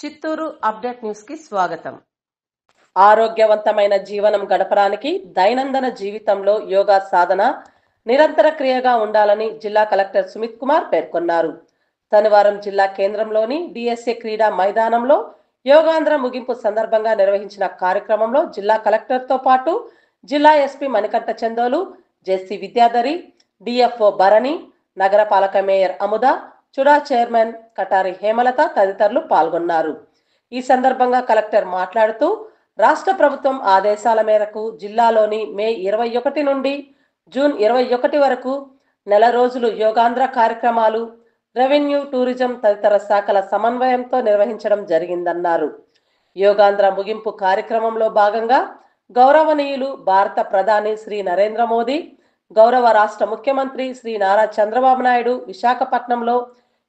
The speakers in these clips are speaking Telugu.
చిత్తూరు అప్డేట్ న్యూస్ కి స్వాగతం. ఆరోగ్యవంతమైన జీవనం గడపడానికి దైనందిన జీవితంలో యోగా సాధన నిరంతర క్రియగా ఉండాలని జిల్లా కలెక్టర్ సుమిత్ కుమార్ పేర్కొన్నారు. శనివారం జిల్లా కేంద్రంలోని డిఎస్ఏ క్రీడా మైదానంలో యోగాంధ్ర ముగింపు సందర్భంగా నిర్వహించిన కార్యక్రమంలో జిల్లా కలెక్టర్తో పాటు జిల్లా ఎస్పీ మణికంఠ చందోలు, జెసి విద్యాధరి, డిఎఫ్ఓ భరణి, నగరపాలక మేయర్ అముద, చుడా చైర్మన్ కటారి హేమలత తదితరులు పాల్గొన్నారు. ఈ సందర్భంగా కలెక్టర్ మాట్లాడుతూ రాష్ట్ర ప్రభుత్వం ఆదేశాల మేరకు జిల్లాలోని మే 21 నుండి జూన్ 21 వరకు నెల రోజులు యోగాంధ్ర కార్యక్రమాలు రెవెన్యూ, టూరిజం తదితర శాఖల సమన్వయంతో నిర్వహించడం జరిగిందన్నారు. యోగాంధ్ర ముగింపు కార్యక్రమంలో భాగంగా గౌరవనీయులు భారత ప్రధాని శ్రీ నరేంద్ర మోదీ, గౌరవ రాష్ట్ర ముఖ్యమంత్రి శ్రీ నారా చంద్రబాబు నాయుడు విశాఖపట్నంలో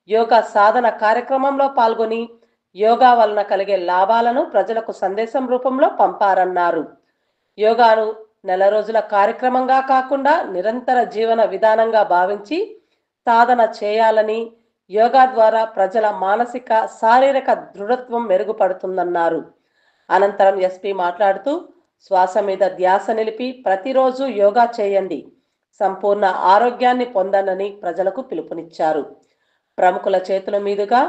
యోగా సాధన కార్యక్రమంలో పాల్గొని యోగా వలన కలిగే లాభాలను ప్రజలకు సందేశం రూపంలో పంపారన్నారు. యోగాను నెల రోజుల కార్యక్రమంగా కాకుండా నిరంతర జీవన విధానంగా భావించి సాధన చేయాలని, యోగా ద్వారా ప్రజల మానసిక, శారీరక దృఢత్వం మెరుగుపడుతుందన్నారు. అనంతరం ఎస్పీ మాట్లాడుతూ శ్వాస మీద ధ్యాస నిలిపి ప్రతిరోజు యోగా చేయండి, సంపూర్ణ ఆరోగ్యాన్ని పొందనని ప్రజలకు పిలుపునిచ్చారు. ప్రముఖుల చేతుల మీదుగా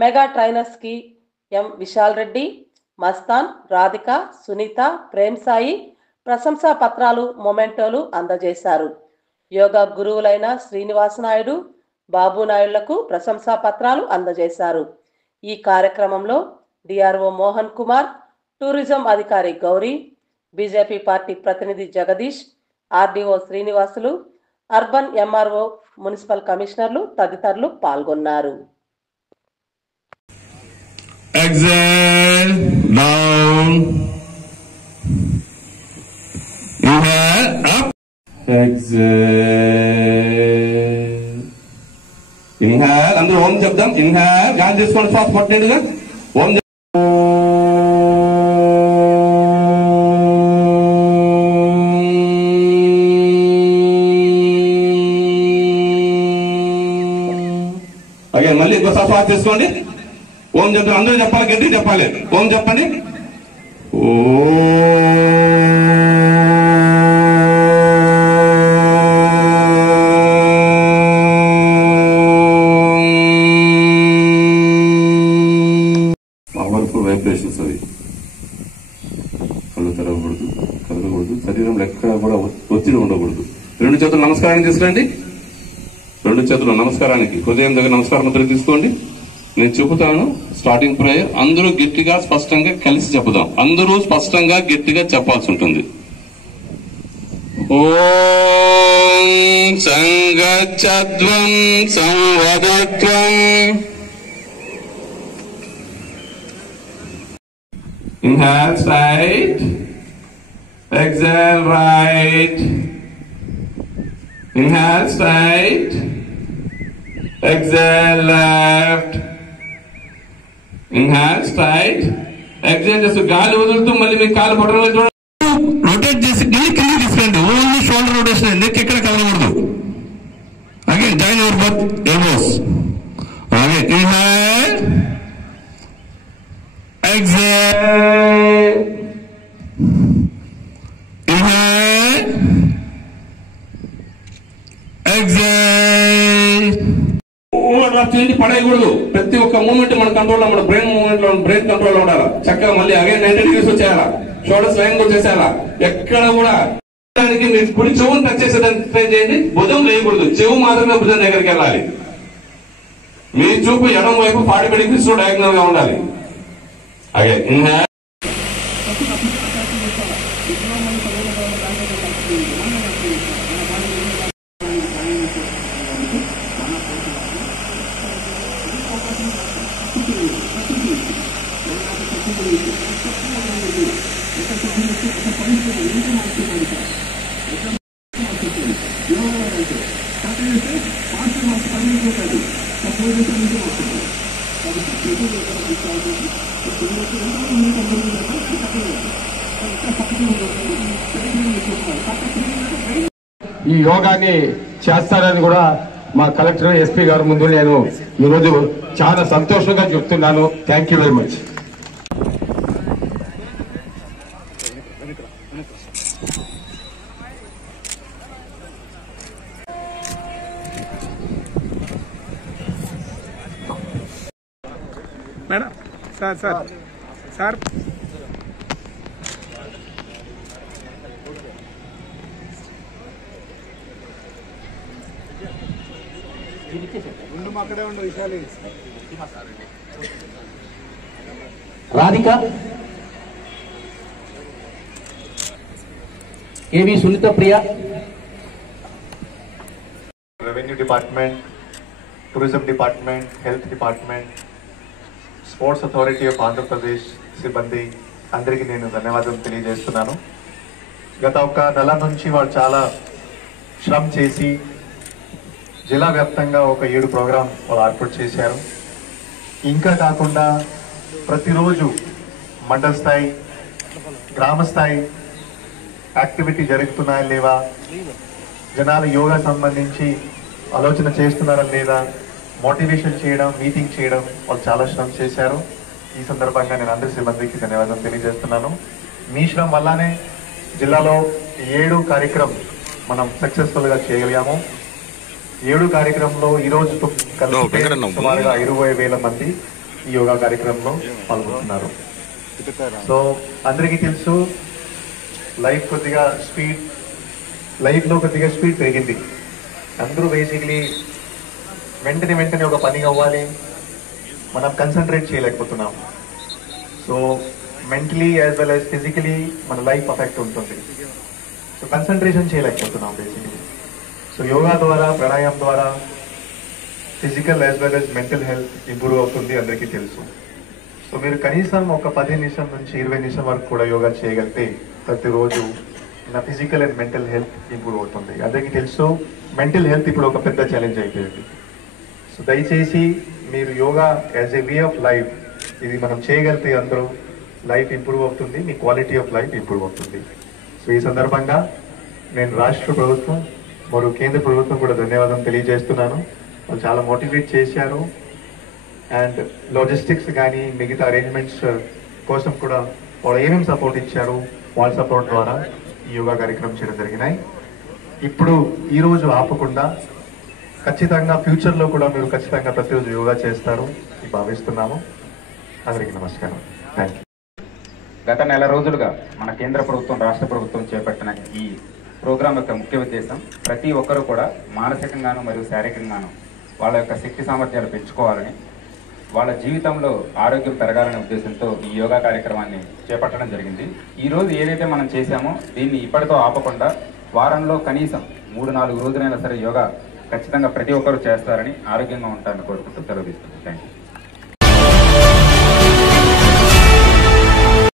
మెగా ట్రైనర్స్ కి ఎం విశాల్ రెడ్డి, మస్తాన్, రాధిక, సునీత, ప్రేమ్ సాయి ప్రశంసా పత్రాలు, మొమెంటోలు అందజేశారు. యోగా గురువులైన శ్రీనివాస నాయుడు, బాబు నాయుళ్లకు ప్రశంసా పత్రాలు అందజేశారు. ఈ కార్యక్రమంలో డిఆర్ఓ మోహన్ కుమార్, టూరిజం అధికారి గౌరీ, బీజేపీ పార్టీ ప్రతినిధి Jagadish, RDO Srinivasulu, urban MRO, municipal కమిషనర్లు తదితరులు పాల్గొన్నారు. Exhale, down. Inhale, up. Exhale. Inhale. అందరూ ఓం చెప్దాం. Inhale. గాలి తీసుకోండి, శ్వాస పట్టండిగా. ఓం అగే మళ్ళీ ఇంకోసారి శ్వాస తీసుకోండి. ఓం చెప్తాం. అందరూ చెప్పాలి, గట్టి చెప్పాలి. ఓం చెప్పండి. పవర్ఫుల్ వైబ్రేషన్స్ అవి. కళ్ళు తెరవకూడదు, కదలకూడదు, శరీరంలో ఎక్కడ కూడా ఒత్తిడి ఉండకూడదు. 2 చేతులు నమస్కారానికి తీసుకురండి. 2 చేతులు నమస్కారానికి హృదయం దగ్గర నమస్కార ముద్ర తీసుకోండి. నేను చెబుతాను స్టార్టింగ్ ప్రేయర్. అందరూ గట్టిగా స్పష్టంగా కలిసి చెప్పుదాం. అందరూ స్పష్టంగా గట్టిగా చెప్పాల్సి ఉంటుంది. ఓం సంగచ్చద్వం సంవదత్వం. Inhale straight, exhale right. Inhale straight, exhale left. Inhale straight, exhale చేస్తూ గాలి వదులుతూ మళ్ళీ మీ కాలు పట్టణంలో చూడండి. రొటేట్ చేసి కిందికి తీసుకెళ్ళండి. ఓన్లీ షోల్డర్ రొటేషన్, నెక్ ఎక్కడ కదలకూడదు. Again join your both elbows. Again inhale, exhale, inhale, exhale. Change పడేయకూడదు. ప్రతి ఒక్క మూమెంట్ మన కంట్రోల్, మన బ్రెయిన్ మూమెంట్ లో, బ్రెయిన్ కంట్రోల్ లో ఉండాలి. చక్కగా మళ్ళీ అగైన్ 90 degrees వచ్చేయాలా. షోల్డర్స్ లైన్ కూడా చేసేయాలా. ఎక్కడ కూడా మీరు కుడి చెవును టచ్ చేసేదానికి ట్రై చేయండి. భుజం లేయకూడదు. చెవు మాత్రమే భుజం దగ్గరికి వెళ్ళాలి. మీ చూపు ఎడం వైపు 40 degrees డయాగ్నల్ గా ఉండాలి. అగైన్ ఇన్హేల్, ఈ యోగాని చేస్తారని కూడా మా కలెక్టర్ ఎస్పీ గారి ముందు నేను ఈరోజు చాలా సంతోషంగా చెప్తున్నాను. Thank you very much. Madam sir sir sir Radhika, ఏవి Sunitha Priya, revenue department, tourism department, health department, sports authority of Andhra Pradesh సిబ్బంది అందరికీ నేను ధన్యవాదాలు తెలియజేస్తున్నాను. గత ఒక నెల నుంచి వాళ్ళు చాలా శ్రమ చేసి జిల్లా వ్యాప్తంగా ఒక 7 ప్రోగ్రాం వాళ్ళు ఏర్పాటు చేశారు. ఇంకా కాకుండా ప్రతిరోజు మండల స్థాయి, గ్రామ స్థాయి యాక్టివిటీ జరుగుతున్నాయా లేవా, జనాలు యోగా సంబంధించి ఆలోచన చేస్తున్నారా లేదా, మోటివేషన్ చేయడం, మీటింగ్ చేయడం వాళ్ళు చాలా శ్రమ చేశారు. ఈ సందర్భంగా నేను అందరి సిబ్బందికి ధన్యవాదాలు తెలియజేస్తున్నాను. మీ శ్రమ వల్లనే జిల్లాలో 7 కార్యక్రమం మనం సక్సెస్ఫుల్గా చేయగలిగాము. 7 కార్యక్రమంలో ఈ రోజు సుమారుగా 20,000 మంది ఈ యోగా కార్యక్రమంలో పాల్గొంటున్నారు. సో అందరికీ తెలుసు లైఫ్ లో కొద్దిగా స్పీడ్ పెరిగింది. అందరూ బేసిక్లీ వెంటనే ఒక పని అవ్వాలి, మనం కన్సన్ట్రేట్ చేయలేకపోతున్నాం. So mentally as well as physically మన లైఫ్ అఫెక్ట్ ఉంటుంది. సో కన్సన్ట్రేషన్ చేయలేకపోతున్నాం బేసిక్లీ. సో యోగా ద్వారా, ప్రాణాయామం ద్వారా physical as well as mental health improve అవుతుంది, అందరికీ తెలుసు. సో మీరు కనీసం ఒక 10 నిమిషం నుంచి 20 నిమిషం వరకు కూడా యోగా చేయగలిగితే ప్రతిరోజు నా physical and mental health improve అవుతుంది. అందరికీ తెలుసు మెంటల్ హెల్త్ ఇప్పుడు ఒక పెద్ద ఛాలెంజ్ అయిపోయింది. సో దయచేసి మీరు yoga as a way of life ఇది మనం చేయగలిగితే అందరూ లైఫ్ ఇంప్రూవ్ అవుతుంది, మీ క్వాలిటీ ఆఫ్ లైఫ్ ఇంప్రూవ్ అవుతుంది. సో ఈ సందర్భంగా నేను రాష్ట్ర ప్రభుత్వం మరియు కేంద్ర ప్రభుత్వం కూడా ధన్యవాదం తెలియజేస్తున్నాను. వాళ్ళు చాలా మోటివేట్ చేశారు అండ్ లాజిస్టిక్స్ కానీ మిగతా అరేంజ్మెంట్స్ కోసం కూడా వాళ్ళు ఏమేమి సపోర్ట్ ఇచ్చారు, వాళ్ళ సపోర్ట్ ద్వారా ఈ యోగా కార్యక్రమం చేయడం జరిగినాయి. ఇప్పుడు ఈరోజు ఆపకుండా ఖచ్చితంగా ఫ్యూచర్లో కూడా మీరు ఖచ్చితంగా ప్రతిరోజు యోగా చేస్తారు అని భావిస్తున్నాము. అందరికీ నమస్కారం. Thank you. గత నెల రోజులుగా మన కేంద్ర ప్రభుత్వం, రాష్ట్ర ప్రభుత్వం చేపట్టిన ఈ ప్రోగ్రాం యొక్క ముఖ్య ఉద్దేశం ప్రతి ఒక్కరూ కూడా మానసికంగాను మరియు శారీరకంగాను వాళ్ళ యొక్క శక్తి సామర్థ్యాలు పెంచుకోవాలని, వాళ్ళ జీవితంలో ఆరోగ్యం పెరగాలనే ఉద్దేశంతో ఈ యోగా కార్యక్రమాన్ని చేపట్టడం జరిగింది. ఈరోజు ఏదైతే మనం చేశామో దీన్ని ఇప్పటితో ఆపకుండా వారంలో కనీసం 3-4 రోజులైనా సరే యోగా ఖచ్చితంగా ప్రతి ఒక్కరూ చేస్తారని, ఆరోగ్యంగా ఉంటారని కోరుకుంటూ సెలవు తీసుకుంటాను. Thank you.